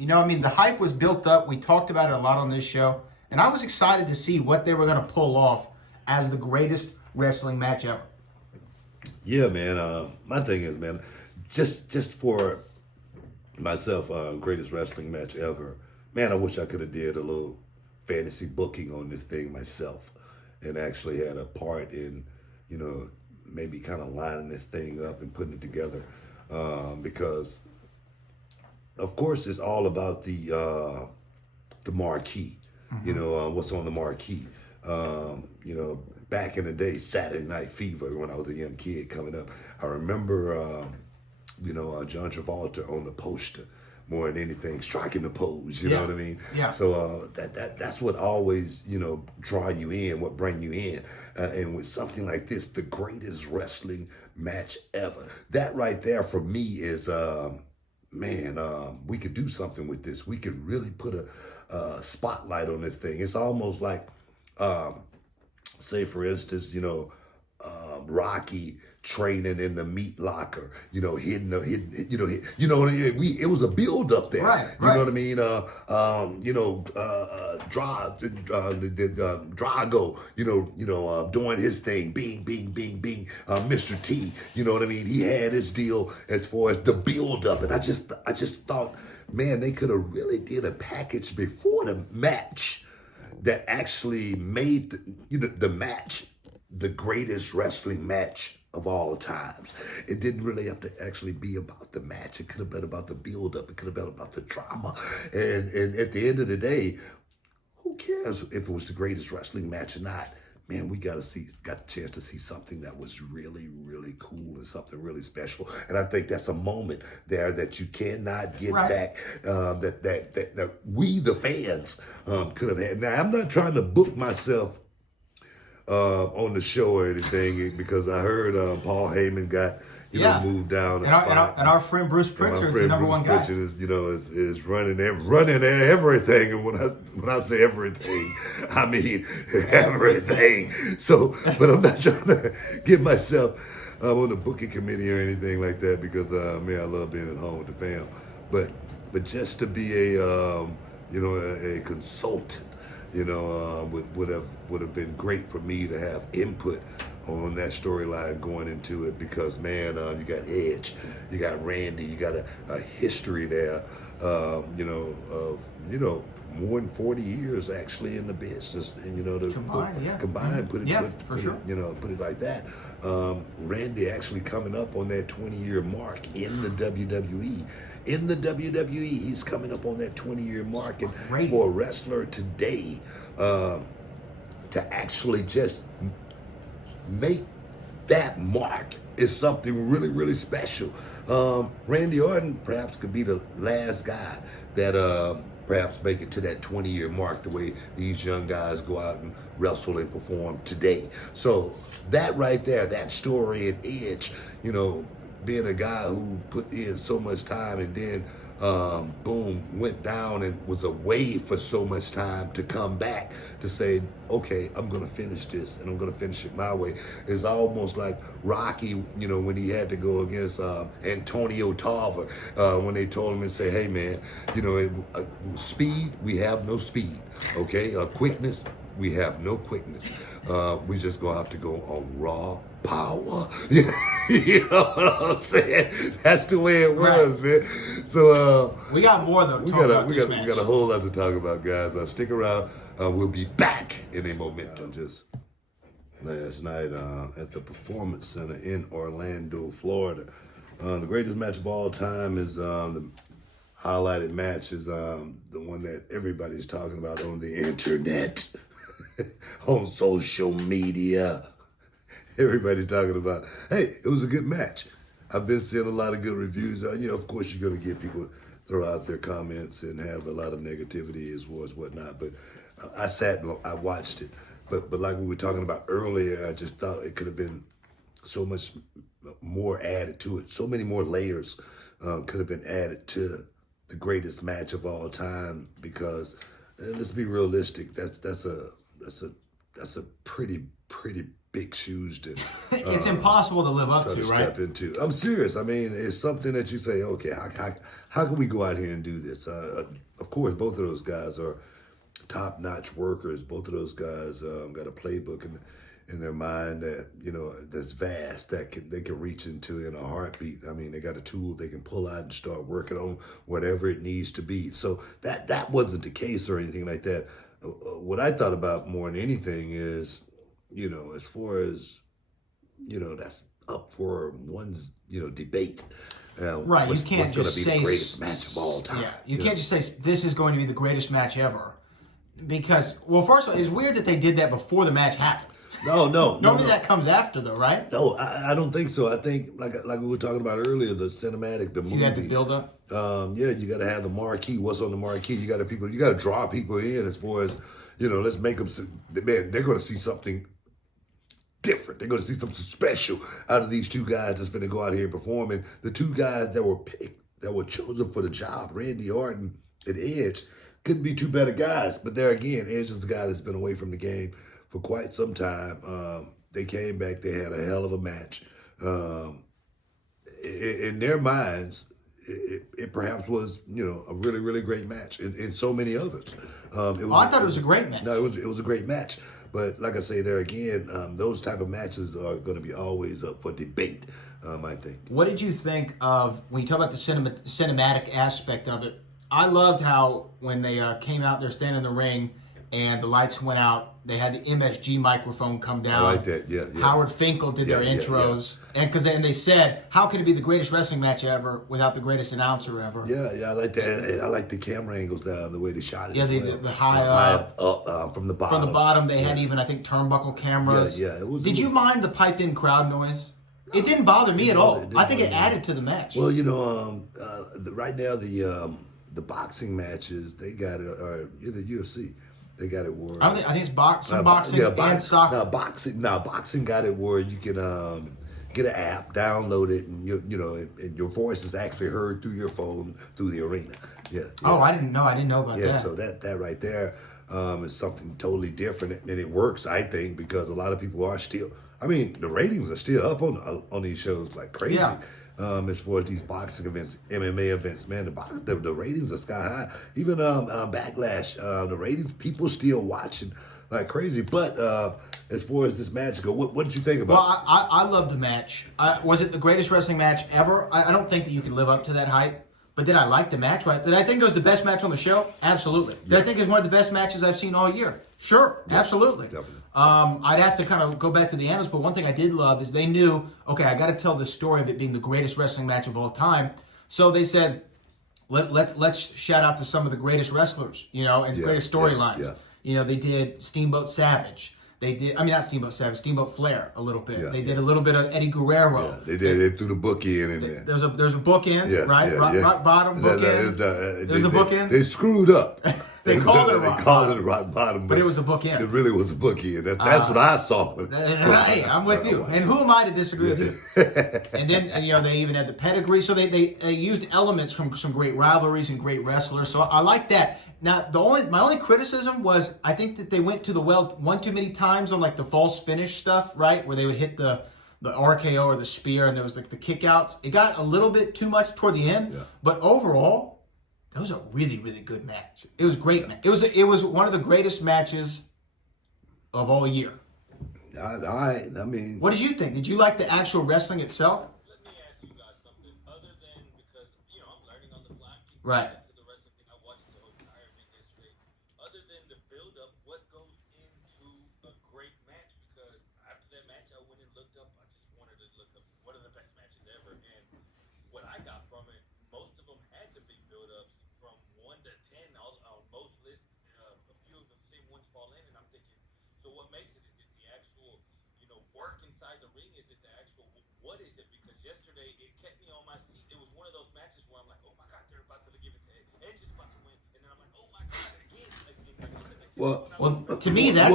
You know, I mean, the hype was built up. We talked about it a lot on this show. And I was excited to see what they were going to pull off as the greatest wrestling match ever. Yeah, man. My thing is, man, just for myself, greatest wrestling match ever. Man, I wish I could have did a little fantasy booking on this thing myself, and actually had a part in, maybe kind of lining this thing up and putting it together, because of course it's all about the marquee. What's on the marquee. Back in the day, Saturday Night Fever, when I was a young kid coming up, I remember, John Travolta on the poster more than anything, striking the pose. You know what I mean? Yeah. So that's what always, draw you in, what bring you in. And with something like this, the greatest wrestling match ever. That right there for me is, we could do something with this. We could really put a spotlight on this thing. It's almost like, say for instance, Rocky training in the meat locker, it was a build up there. Right. You know what I mean? Drago, doing his thing, being, Mr. T, you know what I mean? He had his deal as far as the build up. And I just thought, man, they could have really did a package before the match that actually made the match the greatest wrestling match of all times. It didn't really have to actually be about the match. It could have been about the build-up. It could have been about the drama. And at the end of the day, who cares if it was the greatest wrestling match or not? Man, we got a chance to see something that was really, really cool and something really special. And I think that's a moment there that you cannot get back, that we, the fans, could have had. Now, I'm not trying to book myself on the show or anything, because I heard Paul Heyman got moved down. And our friend Bruce Pritchard is the number one guy. Pritchard is running everything. And when I say everything, I mean everything. So, but I'm not trying to get myself on the booking committee or anything like that, because I love being at home with the fam. But just to be a consultant, would have been great for me to have input on that storyline going into it, because man, you got Edge, you got Randy, you got a history there, of more than 40 years actually in the business, and combined, put it like that. Randy actually coming up on that 20-year mark in the WWE. In the WWE, he's coming up on that 20-year mark, and for a wrestler today to actually just make that mark is something really, really special. Randy Orton perhaps could be the last guy that perhaps make it to that 20-year mark, the way these young guys go out and wrestle and perform today. So that right there, that story and Edge, being a guy who put in so much time and then boom, went down and was away for so much time to come back to say, okay, I'm going to finish this and I'm going to finish it my way. It's almost like Rocky, when he had to go against Antonio Tarver, when they told him and say, hey man, speed, we have no speed. Okay. Quickness, we have no quickness. We just going to have to go on raw power. You know what I'm saying? That's the way it was, man. So we got more though. We got a whole lot to talk about, guys. Stick around. We'll be back in a momentum. Just last night at the Performance Center in Orlando, Florida. The greatest match of all time is the highlighted match is the one that everybody's talking about on the internet, on social media. Everybody's talking about, hey, it was a good match. I've been seeing a lot of good reviews. Of course, you're going to get people throw out their comments and have a lot of negativity as well as whatnot. But I sat and I watched it. But like we were talking about earlier, I just thought it could have been so much more added to it. So many more layers could have been added to the greatest match of all time. Because let's be realistic, that's a pretty big shoes to. It's impossible to live up to, right? Step into. I'm serious. I mean, it's something that you say, okay, how can we go out here and do this? Of course, both of those guys are top-notch workers. Both of those guys got a playbook in their mind that, you know, that's vast, that they can reach into in a heartbeat. I mean, they got a tool they can pull out and start working on whatever it needs to be. So that wasn't the case or anything like that. What I thought about more than anything is, you know, as far as, you know, that's up for one's, you know, debate. Right, you can't just say the greatest match of all time. Yeah, you can't just say this is going to be the greatest match ever, because, well, first of all, it's weird that they did that before the match happened. No. Normally that comes after, though, right? No, I don't think so. I think like we were talking about earlier, the cinematic, the movie. You had the build up. Yeah, you got to have the marquee. What's on the marquee? You got to draw people in as far as, you know, let's make them. Man, they're going to see something different. They're going to see something special out of these two guys that's going to go out here and perform. And the two guys that were picked, that were chosen for the job, Randy Orton and Edge, couldn't be two better guys. But there again, Edge is a guy that's been away from the game for quite some time. They came back. They had a hell of a match. In their minds, it perhaps was, you know, a really, really great match. In so many others. I thought it was a great match. No, it was a great match. But like I say, there again, those type of matches are going to be always up for debate, I think. What did you think of, when you talk about the cinematic aspect of it, I loved how when they came out there standing in the ring and the lights went out, they had the MSG microphone come down. I like that, yeah. Howard Finkel did their intros. Yeah. And because they said, how could it be the greatest wrestling match ever without the greatest announcer ever? Yeah, I like that. And I like the camera angles down, the way they shot it. Yeah, the high up. From the bottom. From the bottom, they had even, I think, turnbuckle cameras. Yeah. Did you mind the piped-in crowd noise? It didn't bother me at all. I think it added to the match. Well, you know, right now the boxing matches, they got it, or the UFC. They got it where I think it's boxing and soccer. Boxing got it where you can get an app, download it, and and your voice is actually heard through your phone through the arena. Yeah. Oh, I didn't know about that. Yeah, so that right there is something totally different, and it works, I think, because a lot of people are still. I mean, the ratings are still up on these shows like crazy. Yeah. As far as these boxing events, MMA events, man, the ratings are sky high. Even Backlash, the ratings, people still watching like crazy. But as far as this match go, what did you think about it? Well, I loved the match. Was it the greatest wrestling match ever? I don't think that you can live up to that hype. But did I like the match? Did I think it was the best match on the show? Absolutely. Did I think it was one of the best matches I've seen all year? Sure, absolutely. Definitely. I'd have to kind of go back to the annals, but one thing I did love is they knew, okay, I got to tell the story of it being the greatest wrestling match of all time. So they said, let's shout out to some of the greatest wrestlers, and the greatest storylines. Yeah. They did Steamboat Savage. They did, not Steamboat Savage, Steamboat Flair a little bit. Yeah, they did a little bit of Eddie Guerrero. Yeah, they did. They threw the book in there. There's a book in, right? Rock bottom book in. There's a book in. They screwed up. They called it a rock bottom. But it was a book in. It really was a book in. That's what I saw. Hey, I'm with you. And who am I to disagree with you? And then, they even had the pedigree. So they used elements from some great rivalries and great wrestlers. So I like that. Now, my only criticism was I think that they went to the well one too many times on like the false finish stuff, right? Where they would hit the RKO or the spear and there was like the kickouts. It got a little bit too much toward the end, but overall, that was a really, really good match. It was a great match. It was one of the greatest matches of all year. I mean, what did you think? Did you like the actual wrestling itself? Let me ask you guys something. Other than because I'm learning on the fly. Right. What is it? Because yesterday it kept me on my seat. It was one of those matches where I'm like, oh my God, they're about to give it to Edge is about to win, and then I'm like, oh my God, again. Well, to me that's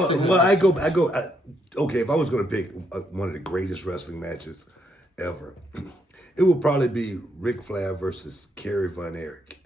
okay. If I was going to pick one of the greatest wrestling matches ever, it would probably be Ric Flair versus Kerry Von Erich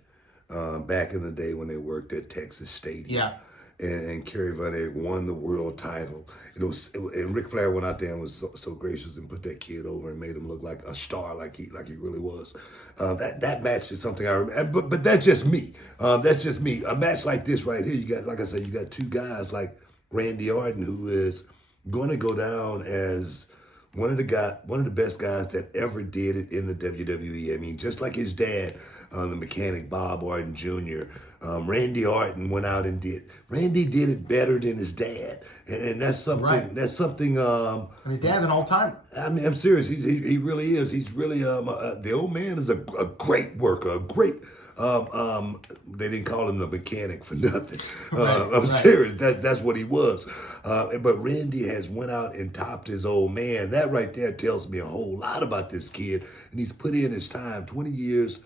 back in the day when they worked at Texas Stadium. Yeah. and Kerry Von Erich won the world title. And Ric Flair went out there and was so gracious and put that kid over and made him look like a star, like he really was. That match is something I remember. But that's just me. That's just me. A match like this right here, you got, like I said, you got two guys like Randy Orton, who is going to go down as one of the best guys that ever did it in the WWE. I mean, just like his dad, the mechanic Bob Orton Jr. Randy Orton went out and Randy did it better than his dad, and that's something. Right. That's something. His dad's an all-time. I mean, I'm serious. He really is. He's really the old man is a great worker, a great. They didn't call him the mechanic for nothing. I'm serious. That's what he was. But Randy has went out and topped his old man. That right there tells me a whole lot about this kid. And he's put in his time, 20 years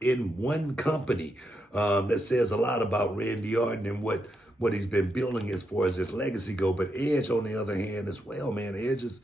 in one company. That says a lot about Randy Orton and what he's been building as far as his legacy go. But Edge, on the other hand, as well, man, Edge has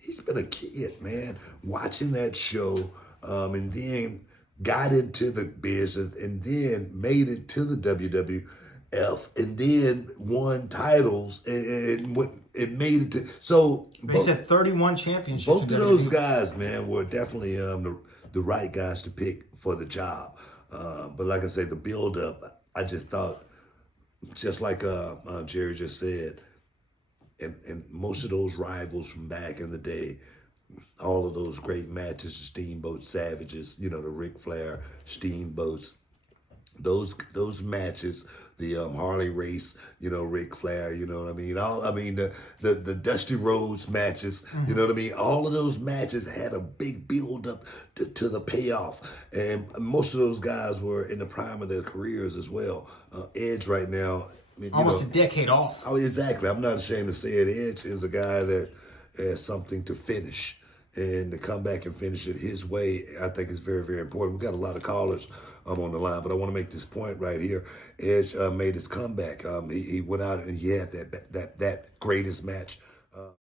he's been a kid, man, watching that show, and then got into the business and then made it to the WWF and then won titles and made it to. So they said 31 championships. Both of those guys, man, were definitely the right guys to pick for the job. But like I say, the build up, I just thought, just like Jerry just said, and most of those rivals from back in the day, all of those great matches, Steamboat Savages, the Ric Flair Steamboats, those matches, the Harley race, Ric Flair, you know what I mean? The Dusty Rhodes matches, you know what I mean? All of those matches had a big build up to the payoff. And most of those guys were in the prime of their careers as well. Edge right now, almost a decade off. Oh, exactly. I'm not ashamed to say it. Edge is a guy that has something to finish. And to come back and finish it his way, I think is very, very important. We've got a lot of callers on the line, but I want to make this point right here. Edge made his comeback. He went out and he had that greatest match